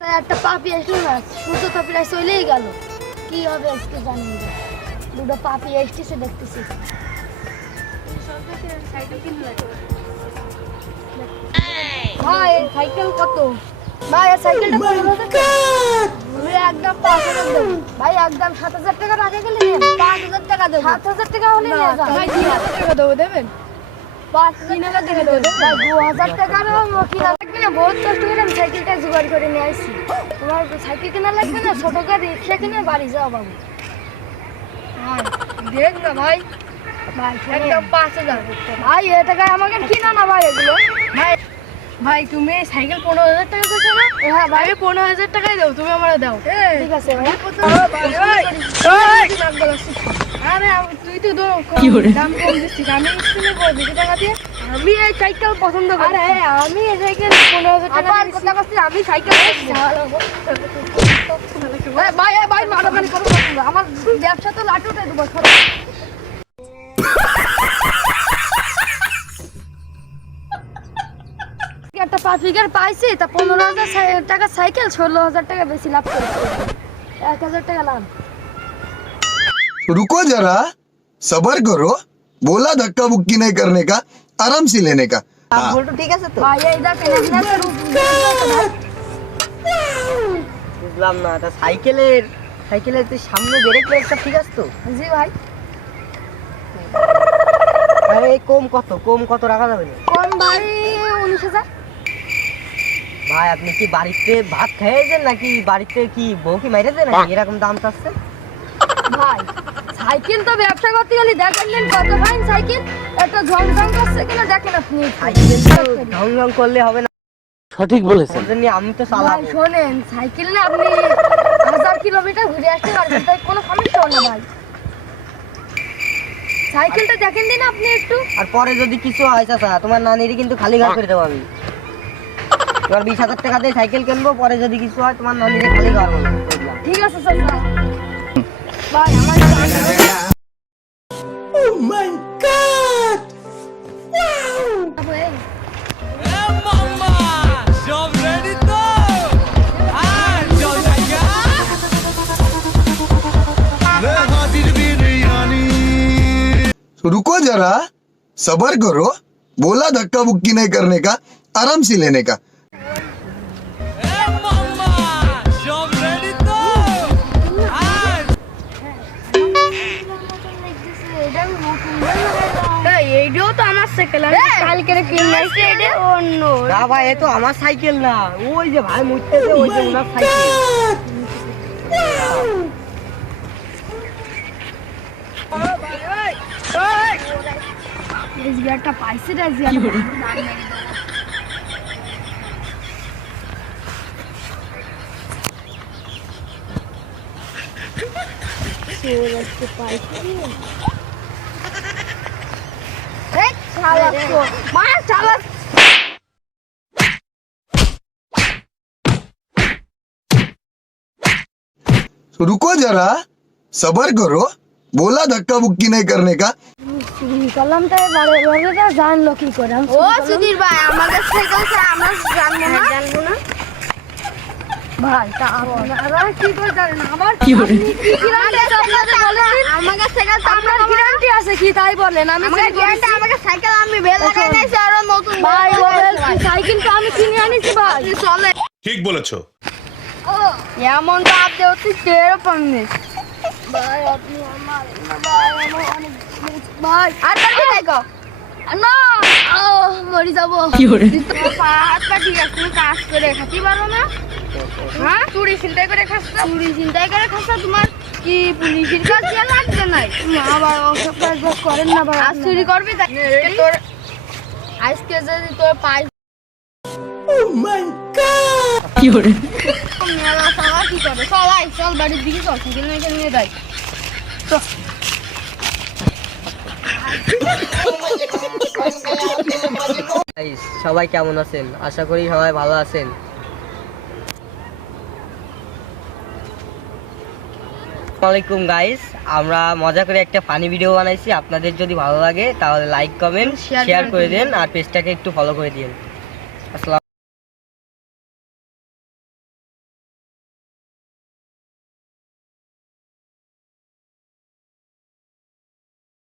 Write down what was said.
একটা পাপি আসলো না, সূর্য তো প্রায় চলেই গেল। কি হবে আজকে জানি না। দুটো পাপি এসেছে দেখতেছি। ভাই সাইকেল কত? ভাই সাইকেলটা 15,000 একদম 5,000 দেবো ভাই, একদম 7,000 টাকা রাখে গেলে 5,000 টাকা দেবো। 7,000 টাকা হলে ভাই 3,000 টাকা দেবো, দেবেন? 3,000 টাকা দেবো ভাই। 2,000 টাকার কিনা লাগবে না, বহুত কষ্ট করে আমি সাইকেলটা জোগাড় করে নিয়ে আসছি। তোমার সাইকেল কেনা লাগবে না, ছোট গাড়ি রিক্সা কিনে বাড়ি যাও বাবু। হ্যাঁ দেখ না ভাই, ভাই একদম 5,000 ভাই। এ টাকায় আমাকে কিনা না ভাই এগুলো। ভাই ভাই তুমি সাইকেল 15,000 টাকা দিছো না? হ্যাঁ ভাই 15,000 টাকাই দাও, তুমি আমারে দাও। ঠিক আছে ভাই। আরে তুই তো দাম কম দিচ্ছিস, আমি স্কুলে পড়ে 2 টাকা দিয়ে আমি এই সাইকেল পছন্দ করি। আরে আমি এই সাইকেল 15,000 টাকা কথা করছি, আমি সাইকেল ভাই ভাই মারামারি করো না, আমার ব্যবসা তো লাটু উঠে দেবো। একটা পাফিকার পাইছি, তা 15,000 টাকা সাইকেল, 16,000 টাকা বেশি লাভ করেছি, 1,000 টাকা লাভ। रुको जरा सबर करो, बोला धक्का बुक्की नहीं करने का, आराम से लेने का। বলতো ঠিক আছে তো? ভাই এই দেখেন এখানে বুঝলাম না, এটা সাইকেলের তো সামনে ব্রেক লাইটটা ঠিক আছে তো? জি ভাই। আরে কম কত রাখা যাবে না? কোন ভাই 19,000 ভাই আপনি কি বাড়িতে ভাত খাইয়েছেন নাকি বাড়িতে কি বউ কি মাইরেছে নাকি এরকম দাম চাচ্ছে? ভাই সাইকেল তো ব্যবসা করতে গেলে দেখেন কত ফাইন সাইকেল, একটা ঝংঝং করছে কিনা দেখেন আপনি। সাইকেল তো ঢং করলে হবে না। সঠিক বলেছেন। আমি তো ভাই চালাবো। শোনেন, সাইকেল না আপনি 1000 কিলোমিটার ঘুরে আসতে পারবেন, তাই কোনো সমস্যা হবে না ভাই। সাইকেলটা দেখেন দিন আপনি একটু। আর পরে যদি কিছু হয় চাচা, তোমার নানিরই কিন্তু খালি ঘর করে দেবো আমি। তোমার 20,000 টাকা দিয়ে সাইকেল কিনবো, পরে যদি কিছু হয় তোমার নানিরে খালি ঘর বলবো। ঠিক আছে স্যার। ভাই আমার रुको जरा सबर करो, बोला धक्का बुक्की नहीं करने का, आराम से लेने का। এইটাও তো আমার সাইকেল, আমি কালকে কিনেছি, এটা অন্য। না ভাই এ তো আমার সাইকেল না, ওই যে ভাই মুইতেছে ওই যে ওনার সাইকেল। রেজিয়ারটা পাইছে, रुको जरा सबर करो, बोला धक्का बुक्की नहीं करने का। করলাম তাই বারে জানলো কি করে। ও সুধীর ভাই আমাদের সাইকেল আমরা জানবো না ভাই, তা আপনারা কি করে জানেন? আমার কি গ্যারান্টি আছে আপনাদের বলেন? আমাদের সাইকেল তো আপনার গ্যারান্টি আছে কি তাই বলেন? আমি গ্যারান্টি, আমাকে সাইকেল আমি বেল লাগাই নাইছি আর নতুন ভাই বলেন, সাইকেল তো আমি কিনে আনিছি ভাই। চলে ঠিক বলেছো। এমন তো আপনি অতি টের পাননি ভাই, আপনি আমার অনেক ভাই। আর কি দেখো না, মরি যাবো। হাতটা ঠিক আছে, তুমি কাজ করে খাতে পারো না? হ্যাঁ চুরি চিন্তাই করে খাচ্ছা, তোমার কি পুলিশের কাজ দেওয়া লাগবে নাই? না ভাই ওসব কাজ করেন না ভাই, আজ চুরি করবি তোর আজকে যদি তোর পাই কি করে সবাই চল বাড়ির দিকে চল, সাইকেল নিয়ে যাই। সবাই কেমন আছেন? আশা করি সবাই ভালো আছেন। আসসালামাইকুম গাইস, আমরা মজা করে একটা ফানি ভিডিও বানাইছি। আপনাদের যদি ভালো লাগে তাহলে লাইক কমেন্ট শেয়ার করে দেন আর পেজটাকে একটু ফলো করে দিন। আসসালাম।